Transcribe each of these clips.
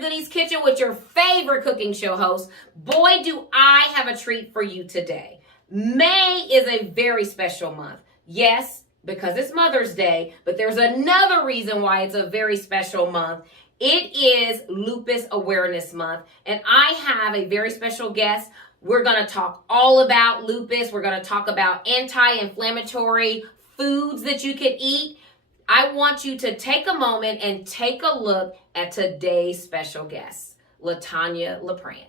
Goodies Kitchen with your favorite cooking show host. Boy, do I have a treat for you today. May is a very special month. Yes, because it's Mother's Day, but there's another reason why it's a very special month. It is Lupus Awareness Month, and I have a very special guest. We're going to talk all about lupus. We're going to talk about anti-inflammatory foods that you can eat. I want you to take a moment and take a look at today's special guest, Tanya Lipprand.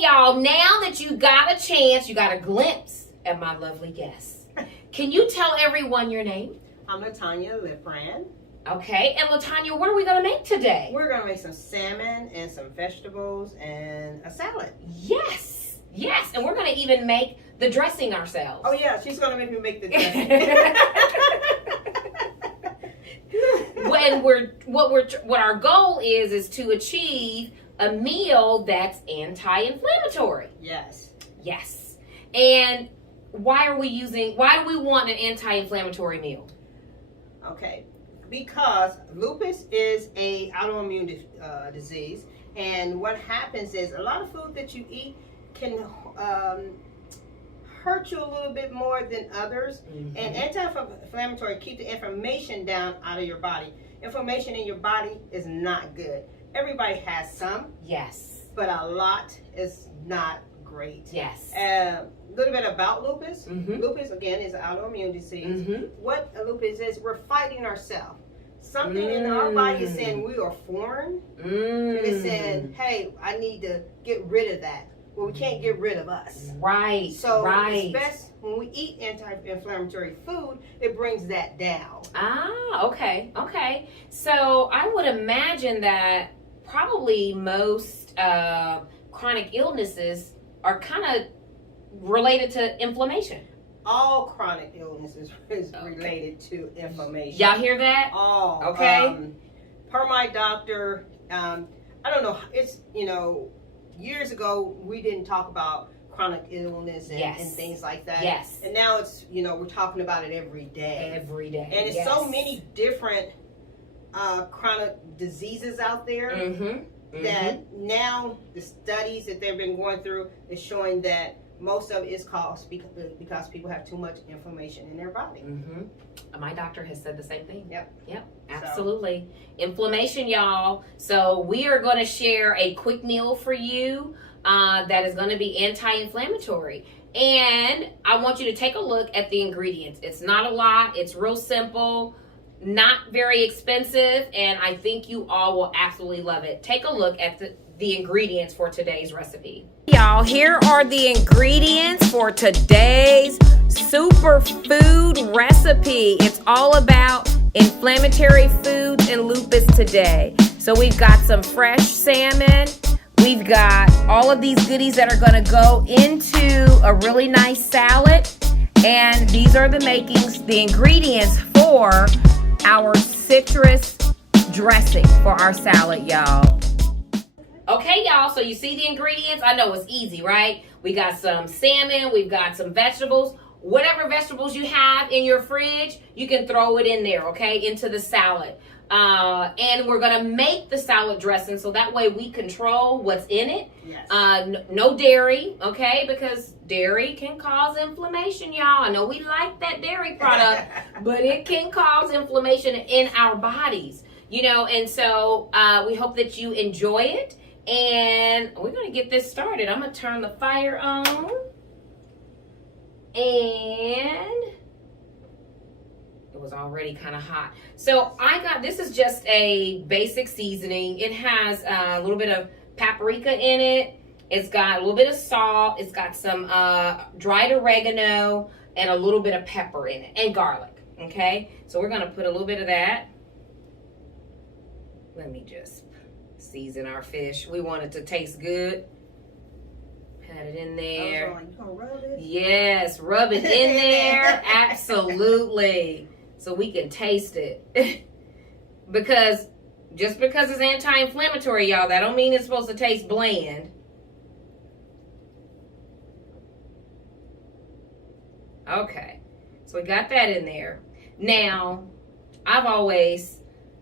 Y'all, now that you got a chance, you got a glimpse at my lovely guest. Can you tell everyone your name? I'm Tanya Lipprand. Okay, and Tanya, what are we going to make today? We're going to make some salmon and some vegetables and a salad. Yes, and we're going to even make the dressing ourselves. Oh yeah, she's going to make me make the dressing. What our goal is to achieve a meal that's anti-inflammatory. Yes. And why do we want an anti-inflammatory meal? Okay, because lupus is a autoimmune disease, and what happens is a lot of food that you eat can hurt you a little bit more than others. Mm-hmm. And anti-inflammatory keep the inflammation down out of your body. Inflammation in your body is not good. Everybody has some. Yes. But a lot is not great. Yes. A little bit about lupus. Mm-hmm. Lupus, again, is an autoimmune disease. Mm-hmm. What a lupus is, we're fighting ourselves. Something in our body is saying we are foreign. And it's saying, hey, I need to get rid of that. Well, we can't get rid of us. Right. So it's best when we eat anti-inflammatory food, it brings that down. Ah, okay. So I would imagine that probably most chronic illnesses are kind of related to inflammation. All chronic illnesses is related to inflammation. Y'all hear that? All. Okay. Per my doctor, I don't know, it's, years ago we didn't talk about chronic illness and things like that. Yes. And now it's, we're talking about it every day. And it's so many different chronic diseases out there that now the studies that they've been going through is showing that most of it is caused because people have too much inflammation in their body. My doctor has said the same thing. Yep, absolutely. So. Inflammation, y'all. So we are going to share a quick meal for you that is going to be anti-inflammatory. And I want you to take a look at the ingredients. It's not a lot. It's real simple, not very expensive, and I think you all will absolutely love it. Take a look at the ingredients for today's recipe. Y'all, here are the ingredients for today's superfood recipe. It's all about inflammatory foods and lupus today. So we've got some fresh salmon. We've got all of these goodies that are going to go into a really nice salad. And these are the ingredients for our citrus dressing for our salad, y'all. Okay, y'all, so you see the ingredients? I know it's easy, right? We got some salmon, we've got some vegetables. Whatever vegetables you have in your fridge, you can throw it in there, okay, into the salad. And we're going to make the salad dressing so that way we control what's in it. Yes. No dairy, okay, because dairy can cause inflammation, y'all. I know we like that dairy product, but it can cause inflammation in our bodies, and so we hope that you enjoy it. And we're going to get this started. I'm going to turn the fire on. And it was already kind of hot. So this is just a basic seasoning. It has a little bit of paprika in it. It's got a little bit of salt. It's got some dried oregano and a little bit of pepper in it and garlic. Okay, so we're going to put a little bit of that. Let me just season our fish. We want it to taste good. Pat it in there. I was like, you gonna rub it? Yes, rub it in there. Absolutely. So we can taste it. Because just because it's anti-inflammatory, y'all, that don't mean it's supposed to taste bland. Okay. So we got that in there. Now,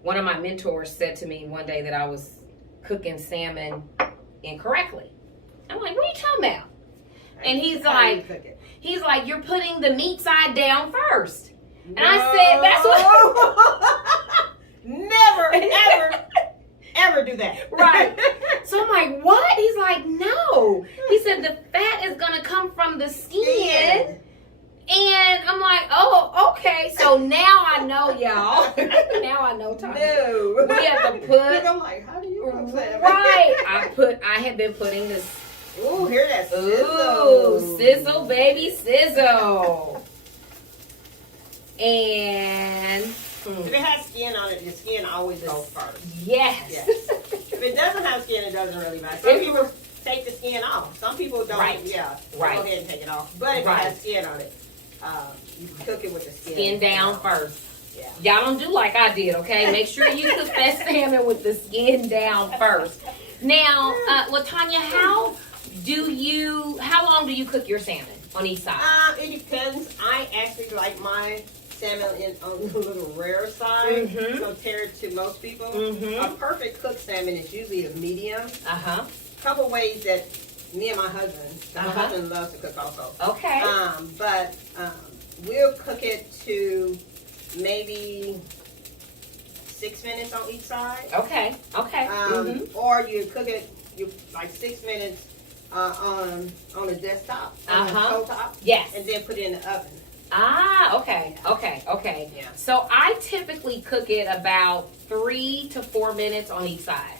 one of my mentors said to me one day that I was cooking salmon incorrectly. I'm like, what are you talking about? And he's like, you're putting the meat side down first. And I said, that's what. Never, ever do that. Right. So I'm like, what? He's like, no. He said the fat is going to come from the skin. And I'm like, oh, okay. So now I know, y'all. Now I know, Tanya. No. We have to put. I'm like, how do you cook salmon? Right. I have been putting this. Ooh, hear that sizzle. Ooh, sizzle, baby, sizzle. And if it has skin on it, the skin always goes first. Yes. If it doesn't have skin, it doesn't really matter. Some people take the skin off. Some people don't. Right. Yeah. Right. Go ahead and take it off. But if it has skin on it, you cook it with the skin down first. Yeah. Y'all don't do like I did, okay? Make sure you cook that salmon with the skin down first. Now, LaTanya, how long do you cook your salmon on each side? It depends. I actually like my salmon on the little rare side compared to most people. A perfect cooked salmon is usually a medium. A couple ways that me and my husband, my husband loves to cook also. Okay. But we'll cook it to maybe 6 minutes on each side. Okay. Or you cook it like 6 minutes on the desktop, on the stove top. Yes. And then put it in the oven. Okay. Yeah. So I typically cook it about 3 to 4 minutes on each side.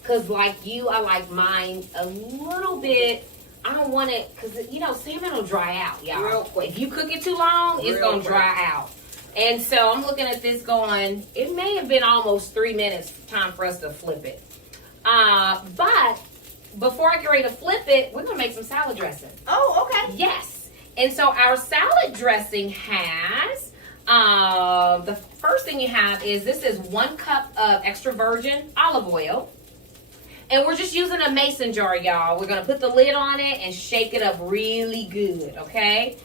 Because like you, I like mine a little bit. I don't want it, because, salmon will dry out, y'all. Real quick. If you cook it too long, it's going to dry out. And so I'm looking at this going, it may have been almost 3 minutes time for us to flip it. But before I get ready to flip it, we're going to make some salad dressing. Oh, okay. Yes. And so our salad dressing has, the first thing you have is, this is 1 cup of extra virgin olive oil. And we're just using a mason jar, y'all. We're going to put the lid on it and shake it up really good, okay?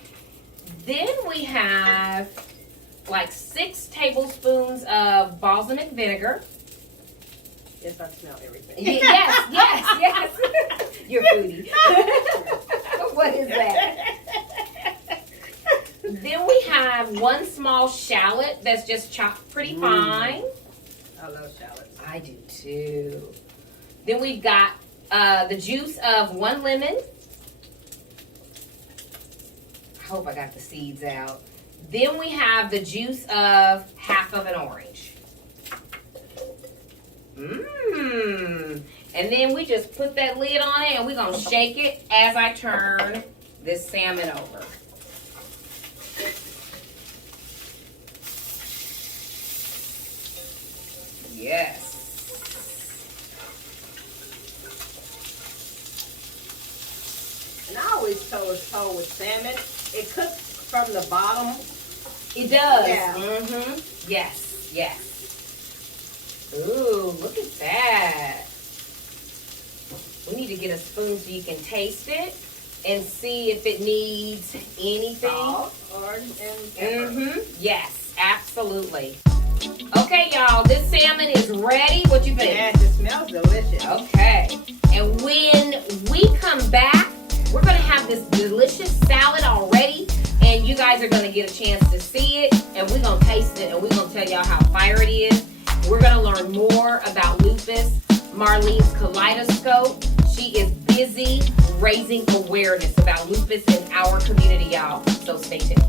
Then we have like 6 tablespoons of balsamic vinegar. Yes, I smell everything. Yes. You're foodie. What is that? Then we have 1 small shallot that's just chopped pretty fine. I love shallots. I do too. Then we've got the juice of 1 lemon. I hope I got the seeds out. Then we have the juice of half of an orange. And then we just put that lid on it and we're going to shake it as I turn this salmon over. Yes. And I always told with salmon, it cooks from the bottom. It does. Yeah. Yes. Ooh, look at that. We need to get a spoon so you can taste it and see if it needs anything. Salt and pepper. Yes, absolutely. Okay, y'all, this salmon is ready. What you think? Yes, it smells delicious. Okay. And when we come back, we're going to have this delicious salad already. And you guys are going to get a chance to see it. And we're going to taste it. And we're going to tell y'all how fire it is. We're going to learn more about lupus. Marlene's Kaleidoscope. She is busy raising awareness about lupus in our community, y'all. So stay tuned.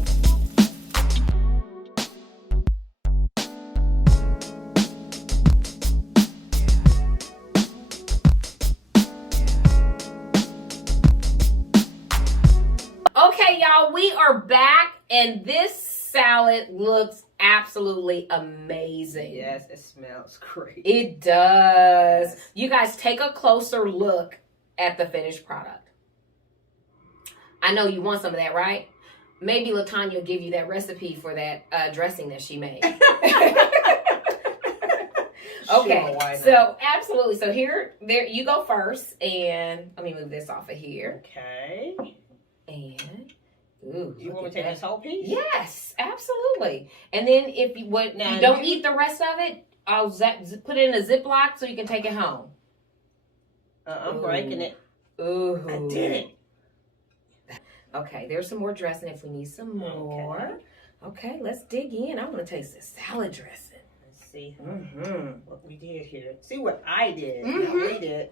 Okay, y'all, we are back, and this salad looks absolutely amazing. Yes, it smells great. It does. You guys take a closer look at the finished product. I know you want some of that, right? Maybe LaTanya will give you that recipe for that dressing that she made. Okay, sure, so absolutely. So there you go first, and let me move this off of here. Okay. And ooh, you want me to take this whole piece? Yes, absolutely. And then if you don't eat the rest of it, I'll put it in a Ziploc so you can take it home. I'm breaking it. Ooh, I did it. Okay, there's some more dressing if we need some more. Okay, let's dig in. I want to taste this salad dressing. Let's see what we did here. See what I did. What we did.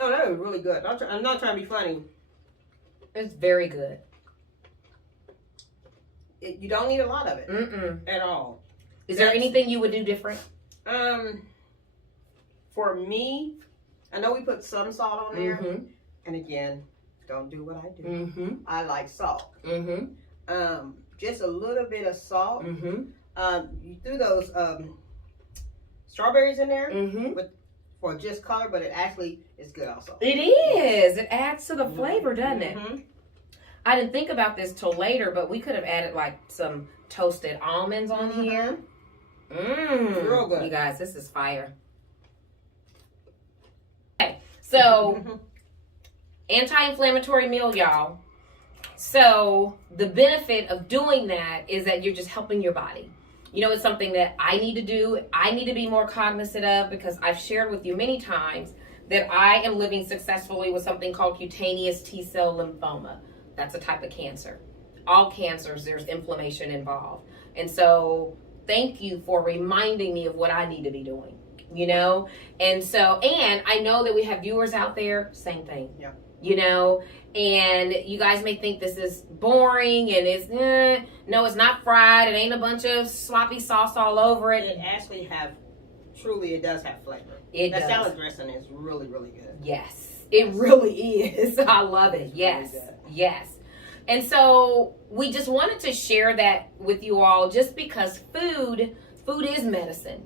Oh, that was really good. I'm not trying to be funny. It's very good. You don't need a lot of it at all. Is there anything you would do different? For me, I know we put some salt on there, and again, don't do what I do. I like salt. Just a little bit of salt. You threw those strawberries in there for just color, but it actually is good also. It is. It adds to the flavor, doesn't it? I didn't think about this till later, but we could have added like some toasted almonds on here. Real good. You guys, this is fire. Okay, so anti-inflammatory meal, y'all. So the benefit of doing that is that you're just helping your body. You know, it's something that I need to do. I need to be more cognizant of because I've shared with you many times that I am living successfully with something called cutaneous T-cell lymphoma. That's a type of cancer. All cancers, there's inflammation involved. And so thank you for reminding me of what I need to be doing, you know? And I know that we have viewers out there, same thing. Yeah. You know, and you guys may think this is boring and it's, no, it's not fried. It ain't a bunch of sloppy sauce all over it. It actually it does have flavor. That salad dressing is really, really good. Yes, it really is. I love it. Yes, really yes. And so we just wanted to share that with you all just because food is medicine.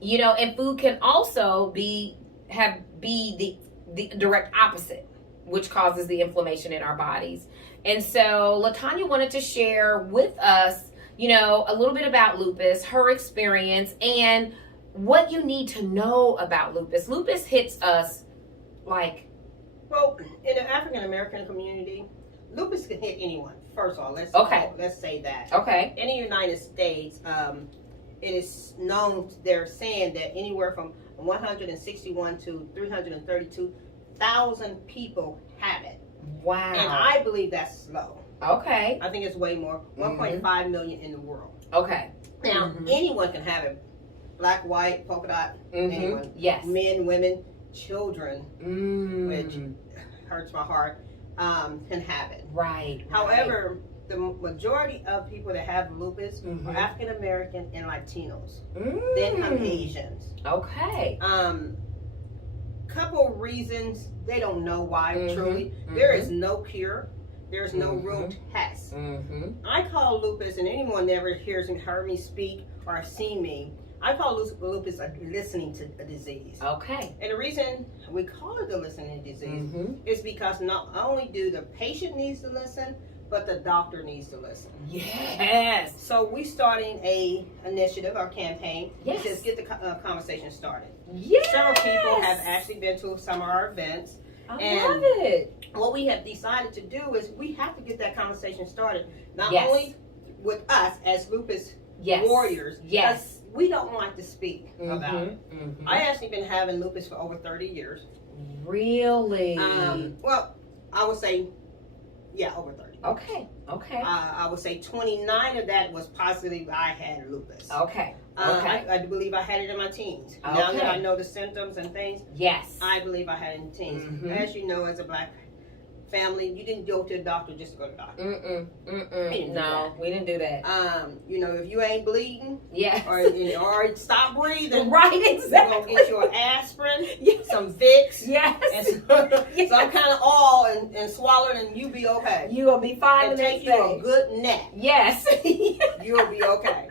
You know, and food can also be the direct opposite, which causes the inflammation in our bodies. And so LaTanya wanted to share with us, you know, a little bit about lupus, her experience, and what you need to know about lupus. Lupus hits us like... Well, in the African American community, lupus can hit anyone. First of all, let's say that. Okay. In the United States, it is known, they're saying that anywhere from 161 to 332,000 people have it. Wow. And I believe that's low. Okay. I think it's way more. 1.5 million in the world. Okay. Now, anyone can have it. Black, white, polka dot, anyone. Yes. Men, women, children, which hurts my heart, can have it. Right. However, the majority of people that have lupus are African American and Latinos. Then come Asians. Okay. Couple reasons, they don't know why truly. There is no cure. There's no room test. I call lupus, and anyone that ever heard me speak or seen me, I call lupus a listening to a disease. Okay. And the reason we call it the listening disease is because not only do the patient needs to listen, but the doctor needs to listen. Yes. So we starting a initiative, our campaign, to just get the conversation started. Yes. Several people have actually been to some of our events. I love it. What we have decided to do is we have to get that conversation started, not only with us as lupus warriors. Yes. We don't like to speak about it. I actually been having lupus for over 30 years. Really? Well, I would say, over 30. Okay. I would say 29 of that was positive I had lupus. Okay. I believe I had it in my teens. Okay. Now that I know the symptoms and things, yes, I believe I had it in teens. As you know, as a black family, you didn't go to the doctor just to go to the doctor. No, we didn't do that. You know, if you ain't bleeding, or stop breathing, right? Exactly. You're gonna get you an aspirin, some Vicks, and some kind of oil, and swallow it, and you be okay. You gonna be fine. And take you a good nap. Yes, you'll be okay.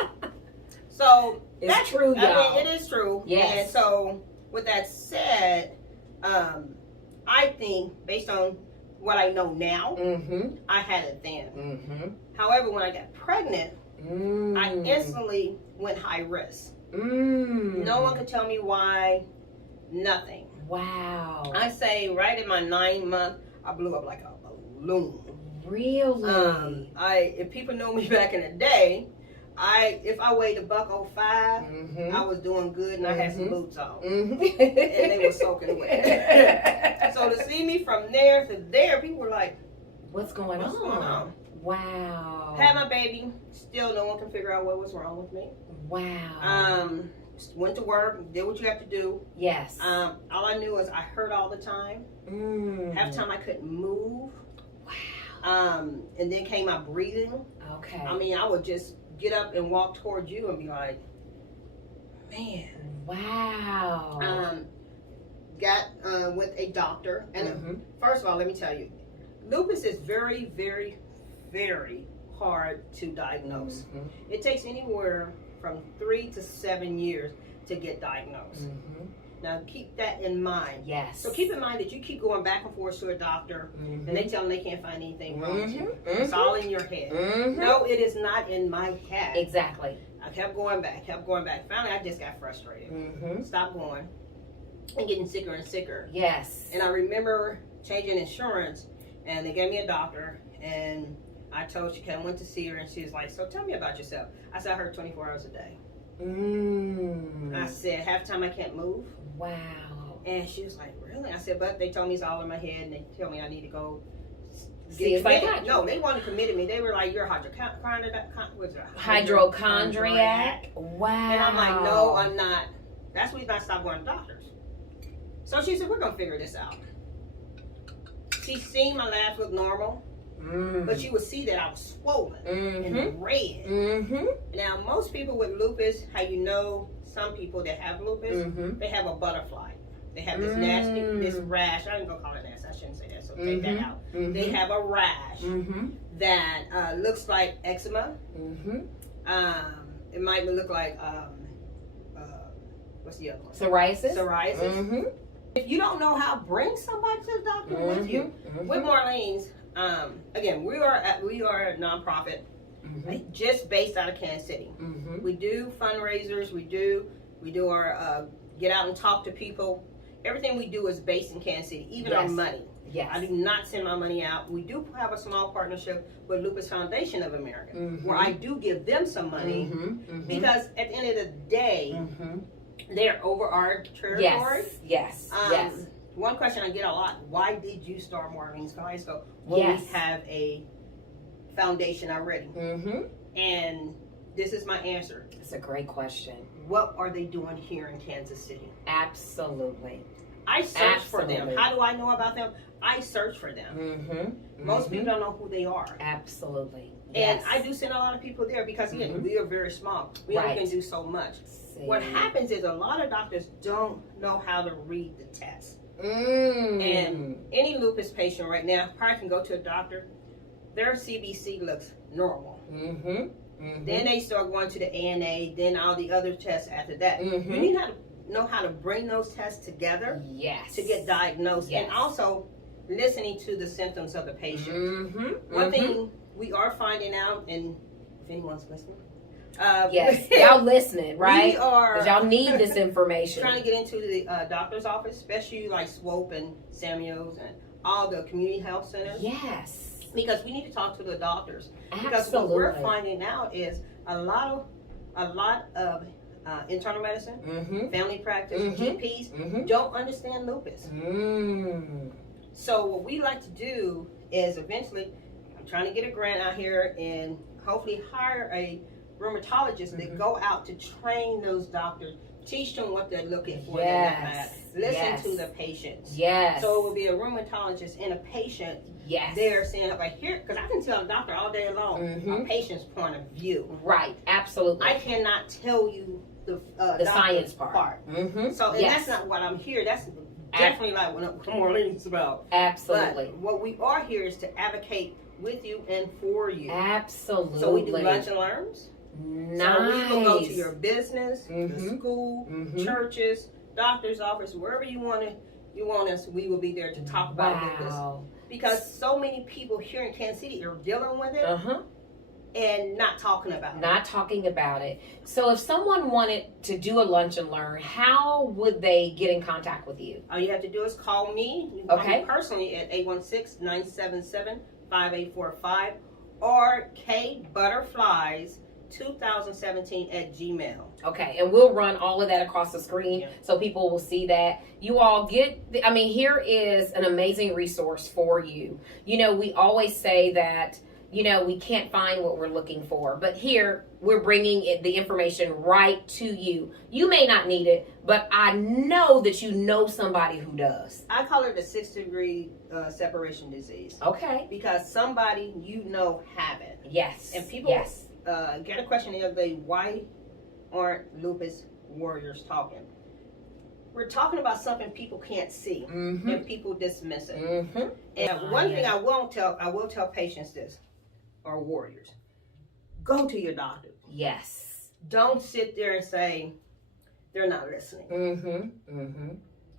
So it's true, y'all. I mean, it is true. Yes. And so, with that said, I think based on what I know now, I had it then. However, when I got pregnant, I instantly went high risk. No one could tell me why, nothing. Wow. I say right in my 9th month, I blew up like a balloon. Really? If people know me back in the day, if I weighed $105, I was doing good, and I had some boots on, and they were soaking wet. So to see me from there to there, people were like, What's going on? Wow. Had my baby, still no one can figure out what was wrong with me. Wow. Went to work, did what you have to do. Yes. All I knew was I hurt all the time. Half the time I couldn't move. Wow. And then came my breathing. Okay. I mean, I would just get up and walk towards you and be like, man. Wow. Got with a doctor. And first of all, let me tell you, lupus is very, very, very hard to diagnose. It takes anywhere from 3 to 7 years to get diagnosed. Now keep that in mind. Yes. So keep in mind that you keep going back and forth to a doctor and they tell them they can't find anything wrong with you. It's all in your head. No, it is not in my head. Exactly. I kept going back. Finally, I just got frustrated. Stopped going and getting sicker and sicker. Yes. And I remember changing insurance, and they gave me a doctor, and I told she went to see her, and she was like, so tell me about yourself. I said, I hurt 24 hours a day. I said, half the time I can't move. Wow. And she was like, really? I said, but they told me it's all in my head, and they tell me I need to go see a psychiatrist. No, they wanted to commit me. They were like, you're a hypochondriac. Wow. And I'm like, no, I'm not. That's the reason I stopped going to doctors. So she said, we're going to figure this out. She seen my labs look normal, but she would see that I was swollen and red. Now, most people with lupus, how you know some people that have lupus, they have a butterfly. They have this nasty, this rash. I ain't going to call it nasty. I shouldn't say that, so take that out. They have a rash that looks like eczema. It might look like, what's the other one? Psoriasis. If you don't know how, bring somebody to the doctor with you. With Marlene's, again, we are a nonprofit, just based out of Kansas City. We do fundraisers. We do our get out and talk to people. Everything we do is based in Kansas City, even our money. I do not send my money out. We do have a small partnership with Lupus Foundation of America, where I do give them some money because at the end of the day, they're over our territory. Yes. One question I get a lot: why did you start Marlene's Kaleidoscope when we have a foundation already? And this is my answer. It's a great question. What are they doing here in Kansas City? Absolutely. I search for them. How do I know about them? I search for them. Most people don't know who they are. Absolutely. And I do send a lot of people there because again, we are very small. We only can do so much. What happens is a lot of doctors don't know how to read the test. And any lupus patient right now probably can go to a doctor. Their CBC looks normal. Then they start going to the ANA, then all the other tests after that. You need to know how to bring those tests together to get diagnosed. And also listening to the symptoms of the patient. One thing we are finding out, and if anyone's listening, y'all listening, right? We are, because y'all need this information. Trying to get into the doctor's office, especially like Swope and Samuel's and all the community health centers. Because we need to talk to the doctors. Because what we're finding out is a lot of internal medicine, family practice, GPs don't understand lupus. So what we like to do is eventually, I'm trying to get a grant out here and hopefully hire a rheumatologist that go out to train those doctors, teach them what they're looking for. Listen to the patients. So it will be a rheumatologist and a patient there saying, okay, here, because I can tell a doctor all day long a patient's point of view. Absolutely. I cannot tell you the science part. So and that's not what I'm here. That's definitely like what Marlene's about. Absolutely. But what we are here is to advocate with you and for you. Absolutely. So we do lunch and learns. So we will go to your business, the school, churches, doctor's office, wherever you want to you want us, we will be there to talk about lupus. Because so many people here in Kansas City are dealing with it and not talking about it. So if someone wanted to do a lunch and learn, how would they get in contact with you? All you have to do is call me. You can call me personally at 816-977-5845 or kbutterflies2017@gmail. Okay, and we'll run all of that across the screen so people will see that. You all here is an amazing resource for you. We always say that, we can't find what we're looking for, but here we're bringing the information right to you. You may not need it, but I know that you know somebody who does. I call it a 6-degree separation disease. Okay. Because somebody have it. Yes. And people get a question the other day, why aren't lupus warriors talking? We're talking about something people can't see and people dismiss it. And one thing I will tell patients this, or warriors, go to your doctor. Yes. Don't sit there and say they're not listening.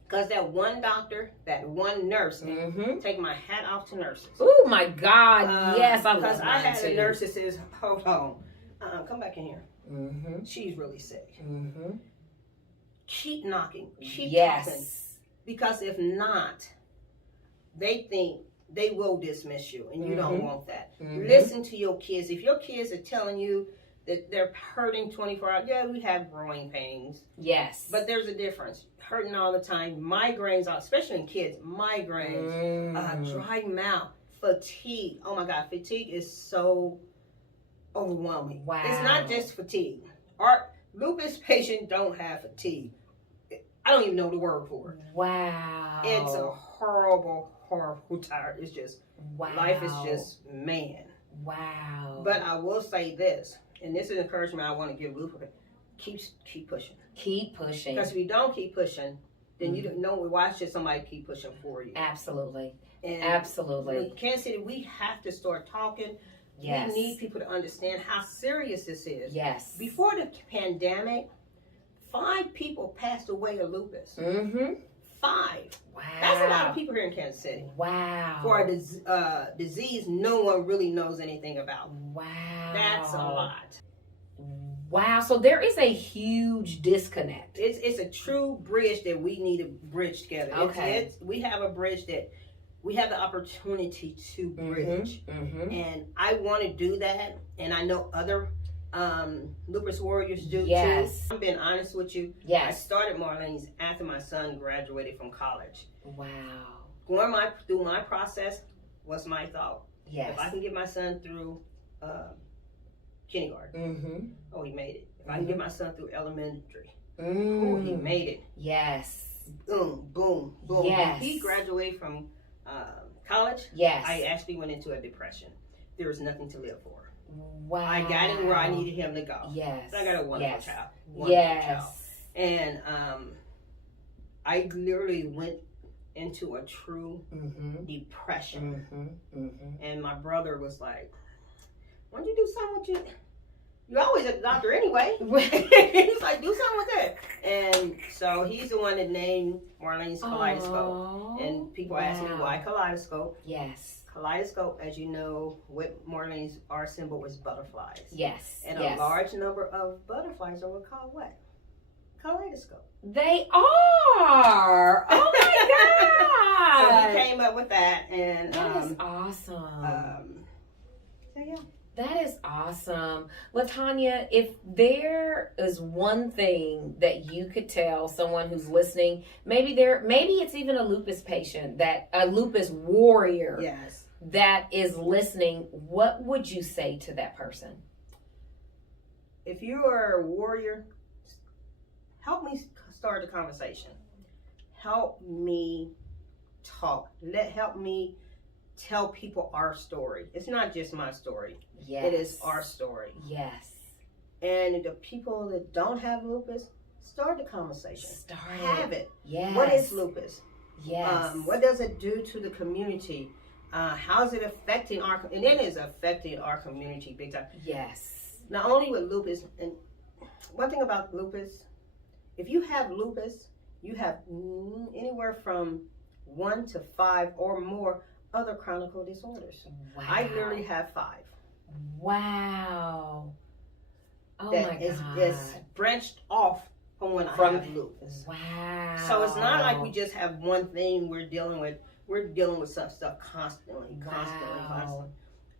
Because that one doctor, that one nurse, take my hat off to nurses. Oh my God, yes, because I had a nurse that says, hold on, come back in here. She's really sick. Keep knocking, keep talking. Because if not, they think they will dismiss you, and you don't want that. Listen to your kids. If your kids are telling you that they're hurting 24 hours, we have growing pains. Yes. But there's a difference. Hurting all the time, migraines, especially in kids, migraines, dry mouth, fatigue. Oh my God, fatigue is so overwhelming. Wow. It's not just fatigue. Our lupus patient don't have fatigue. I don't even know the word for it. Wow. It's a horrible tired. It's just, life is just, man. Wow. But I will say this, and this is encouragement I want to give lupus. Keep pushing. Keep pushing. Because if you don't keep pushing, then you don't know why should somebody keep pushing for you. Absolutely. And absolutely. In Kansas City, we have to start talking. Yes. We need people to understand how serious this is. Yes. Before the pandemic, 5 people passed away of lupus. 5. Wow. That's a lot of people here in Kansas City. Wow. For a disease no one really knows anything about. Wow. That's a lot. Wow. So there is a huge disconnect. It's a true bridge that we need to bridge together. Okay. We have a bridge that we have the opportunity to bridge. And I want to do that. And I know other lupus warriors do too. I'm being honest with you. I started Marlene's after my son graduated from college. Wow. Going through my process was my thought. Yes. If I can get my son through kindergarten, oh, he made it. If I can get my son through elementary, oh, he made it. Yes. Boom, boom, boom. Yes. When he graduated from college, I actually went into a depression. There was nothing to live for. Wow. I got him where I needed him to go. Yes. I got a wonderful child. Child. And I literally went into a true depression. And my brother was like, why don't you do something with you? You're always at the doctor anyway. He's like, do something with it. And so he's the one that named Marlene's Kaleidoscope. And people ask me, why Kaleidoscope? Yes. Kaleidoscope, as you know, with Marlene's, our symbol is butterflies. Yes. And a large number of butterflies are called what? Kaleidoscope. They are. Oh my God. So he came up with that, and that is awesome. So yeah. That is awesome. LaTanya, if there is one thing that you could tell someone who's listening, maybe it's even a lupus patient, a lupus warrior that is listening, what would you say to that person? If you are a warrior, help me start the conversation. Help me talk. Help me tell people our story. It's not just my story. Yes. It is our story. Yes. And the people that don't have lupus, start the conversation. Have it. Yes. What is lupus? Yes. What does it do to the community? How is it affecting and it is affecting our community big time. Yes. Not only with lupus, and one thing about lupus, if you have lupus you have anywhere from 1 to 5 or more other chronic disorders. Wow. I literally have 5. Wow. Oh that my God. is branched off from when I have lupus. Wow. So it's not like we just have one thing we're dealing with. We're dealing with some stuff constantly.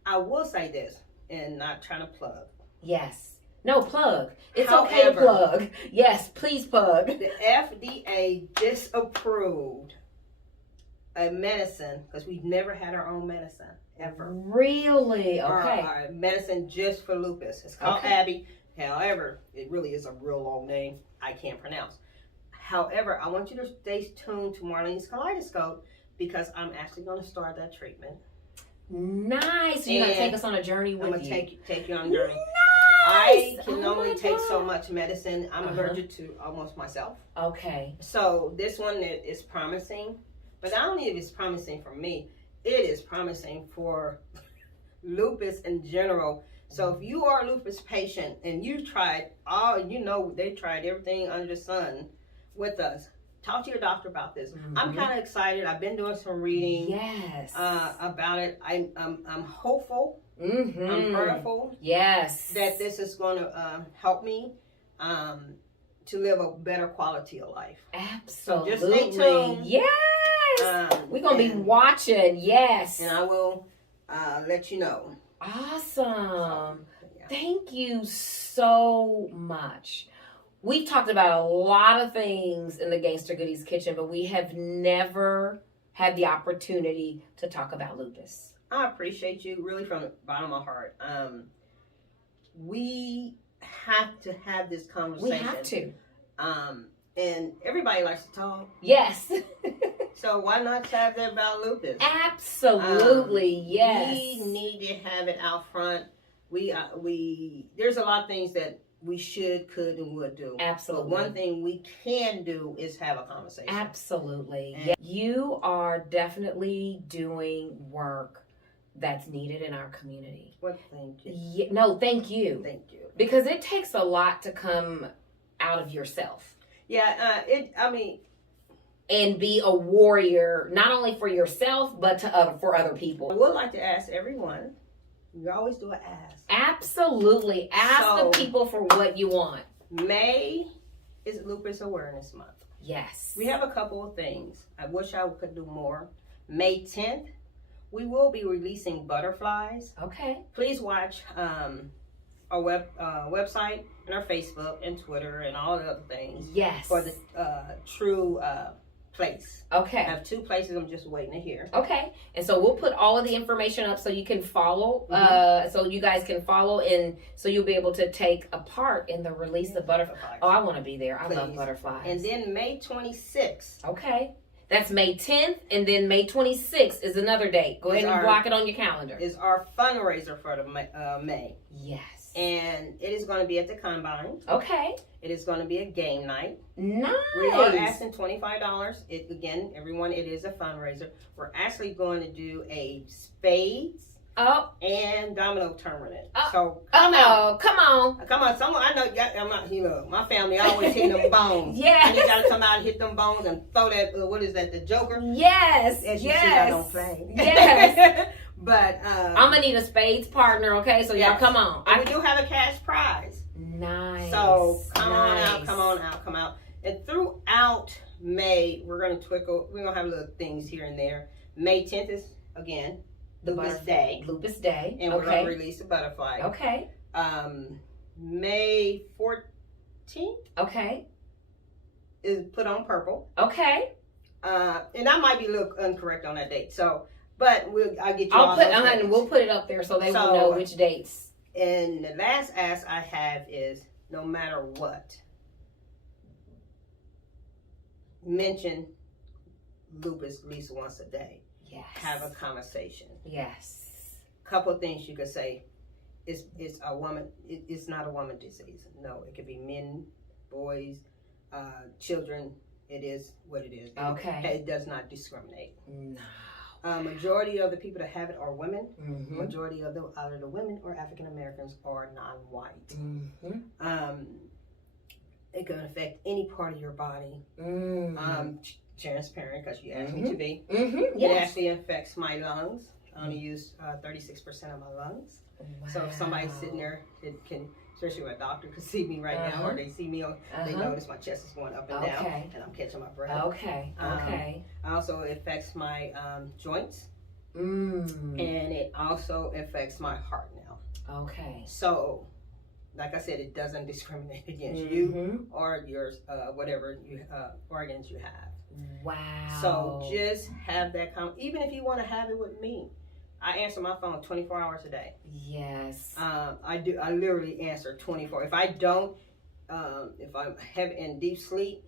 I will say this, and not trying to plug. Yes. No, plug. It's okay to plug. Yes, please plug. The FDA disapproved a medicine, because we've never had our own medicine, ever. Really? Okay. Our medicine just for lupus. It's called Abby. However, it really is a real long name I can't pronounce. However, I want you to stay tuned to Marlene's Kaleidoscope, because I'm actually going to start that treatment. Nice. So you're going to take us on a journey with you. I'm going to take you on a journey. Nice. I can only take so much medicine. I'm allergic to almost myself. Okay. So this one is promising. But not only is it promising for me, it is promising for lupus in general. So if you are a lupus patient and you tried they tried everything under the sun with us, talk to your doctor about this. I'm kind of excited. I've been doing some reading about it. I'm hopeful. I'm prayerful. Yes. That this is going to help me to live a better quality of life. Absolutely. So just stay tuned. Yes. We're going to be watching. Yes. And I will let you know. Awesome. Thank you so much. We've talked about a lot of things in the Gangster Goodies Kitchen, but we have never had the opportunity to talk about lupus. I appreciate you really from the bottom of my heart. We have to have this conversation. We have to. And everybody likes to talk. Yes. So why not have that about lupus? Absolutely, yes. We need to have it out front. There's a lot of things that we should, could, and would do. Absolutely. But one thing we can do is have a conversation. Absolutely. Yeah. You are definitely doing work that's needed in our community. Well, thank you. Yeah, no, thank you. Thank you. Because it takes a lot to come out of yourself. Yeah, and be a warrior, not only for yourself, but for other people. I would like to ask everyone, you always do an ask. Absolutely. Ask the people for what you want. May is Lupus Awareness Month. Yes. We have a couple of things. I wish I could do more. May 10th, we will be releasing butterflies. Okay. Please watch our website and our Facebook and Twitter and all the other things. Yes. For the true place. Okay. I have 2 places I'm just waiting to hear. Okay. And so we'll put all of the information up so you can follow, so you guys can follow, and so you'll be able to take a part in the release of butterflies. Oh, I want to be there. Please. I love butterflies. And then May 26th. Okay. That's May 10th, and then May 26th is another date. Go ahead and block it on your calendar. Is our fundraiser for the May. Yes. And it is going to be at the Combine. Okay. It is going to be a game night. Nice. We are asking $25. It is a fundraiser. We're actually going to do a spades and domino tournament. So come on. Someone I know. I'm not. My family always hitting them bones. Yes. And you got to come out and hit them bones and throw that. What is that? The Joker. Yes. As you see, I don't play. Yes. But I'm gonna need a spades partner. Okay, so y'all come on. We do have a cash prize. Nice. So come on out. And throughout May, we're gonna have little things here and there. May 10th is again Lupus Day. Lupus Day. And we're gonna release a butterfly. Okay. May 14th. Okay. Is put on purple. Okay. And I might be a little incorrect on that date. So, but I'll get you. We'll put it up there so they will know which dates. And the last ask I have is, no matter what, mention lupus at least once a day. Yes. Have a conversation. Yes. Couple of things you could say. It's a woman. It's not a woman disease. No, it could be men, boys, children. It is what it is. Okay. It does not discriminate. No. Majority of the people that have it are women. Mm-hmm. Majority of either the women or African Americans or non-white. Mm-hmm. it can affect any part of your body. Transparent, because you asked me to be. It actually affects my lungs. I only use 36% of my lungs. Wow. So if somebody's sitting there, it can, especially when a doctor can see me right now, or they see me, they notice my chest is going up and down, and I'm catching my breath. Also, it affects my joints, and it also affects my heart now. So, like I said, it doesn't discriminate against you or your whatever organs you have. Wow. So just have that even if you want to have it with me. I answer my phone 24 hours a day. Yes. I do. I literally answer 24. If I don't, if I'm heavy in deep sleep,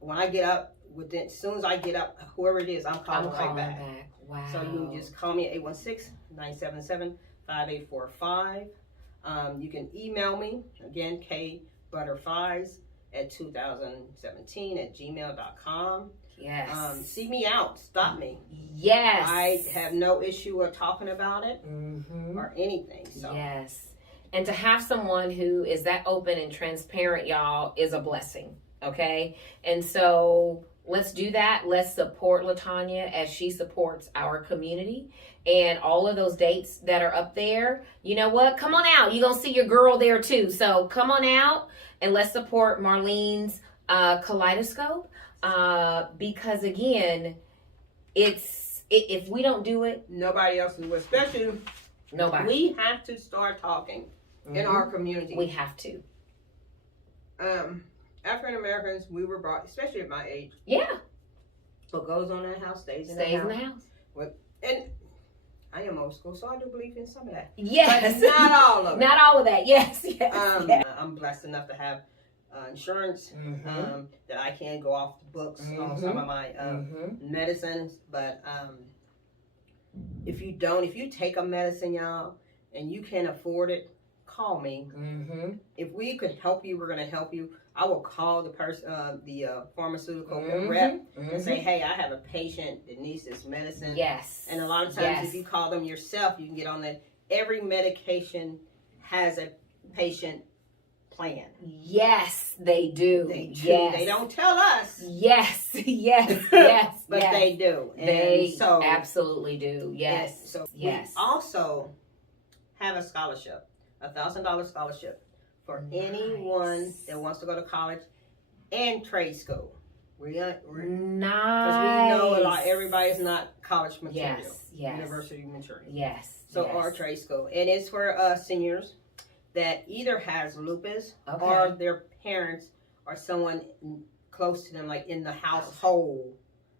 when I get up, as soon as I get up, whoever it is, I'm calling right back. Wow. So you can just call me at 816-977-5845. You can email me, again, kbutterfies2017@gmail.com. Yes. See me out. Stop me. Yes. I have no issue with talking about it or anything. So. Yes. And to have someone who is that open and transparent, y'all, is a blessing. Okay? And so let's do that. Let's support LaTanya as she supports our community. And all of those dates that are up there, you know what? Come on out. You're going to see your girl there too. So come on out and let's support Marlene's Kaleidoscope. Because again, if we don't do it, nobody else will. Especially nobody. We have to start talking in our community. We have to. African Americans, we were brought, especially at my age. Yeah. What goes on in the house stays in the house. And I am old school, so I do believe in some of that. Yes. But not all of it. Not all of that. Yes. Yes. I'm blessed enough to have insurance that I can go off the books on some of my medicines. But if you take a medicine, y'all, and you can't afford it, call me. If we could help you, we're going to help you. I will call the person, the pharmaceutical rep, and say, "Hey, I have a patient that needs this medicine." Yes. And a lot of times, if you call them yourself, you can get on that. Every medication has a patient plan. Yes, they do. They do. Yes. They don't tell us. Yes, yes, yes. But they do. And they so absolutely do. Yes. So we also have a scholarship, $1,000 scholarship for anyone that wants to go to college and trade school. Because we know everybody's not college material. Yes. University material. Yes. So our trade school. And it's for seniors that either has lupus or their parents or someone close to them, like in the household,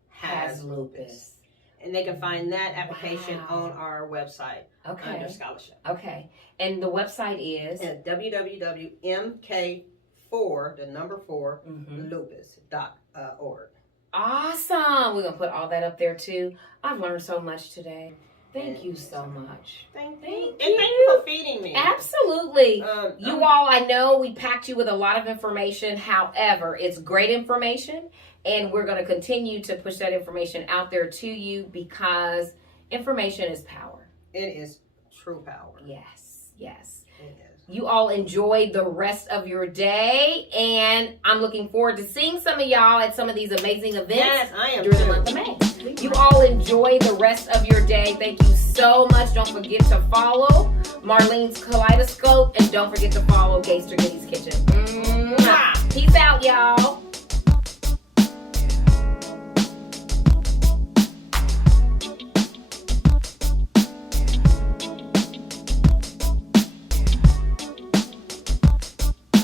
has lupus. And they can find that application on our website under scholarship. Okay. And the website is at www.mk4lupus.org. Awesome. We're going to put all that up there too. I've learned so much today. Thank you so much. Thank you. And thank you for feeding me. Absolutely. You all, I know we packed you with a lot of information. However, it's great information. And we're going to continue to push that information out there to you because information is power. It is true power. Yes. Yes. It is. You all enjoy the rest of your day. And I'm looking forward to seeing some of y'all at some of these amazing events. Yes, I am during the month of May. You all enjoy the rest of your day. Thank you so much. Don't forget to follow Marlene's Kaleidoscope. And don't forget to follow Gayster Giddy's Kitchen. Peace out, y'all.